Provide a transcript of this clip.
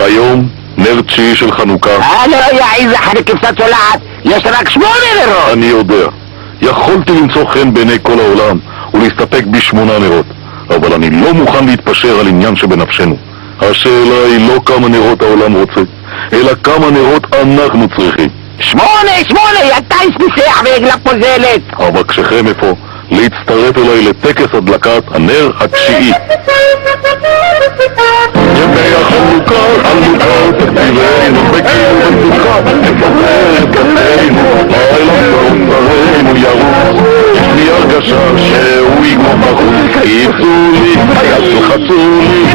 היום נר תשיעי של חנוכה. לא יעיז אחרי כבשת צולעת, יש רק 8 נרות. אני יודע. יכולתי למצוא חן בעיני כל העולם ולהסתפק ב8 נרות, אבל אני לא מוכן להתפשר על עניין שבנפשנו. השאלה היא לא כמה נרות העולם רוצה, אלא כמה נרות אנחנו צריכים. 8, אתה הספיסח ועגלה פוזלת. אבקשכם אפוא להצטרף אליי לטקס הדלקת הנר התשיעי. ימי החנוכה, חנוכה, תקציבנו בקיום וסוכה, נפטר את כתנו, לילה שעוצרנו ירוץ. יש לי הרגשה שהוא יגמור בחוץ, יצאו לי, יצאו חצו לי.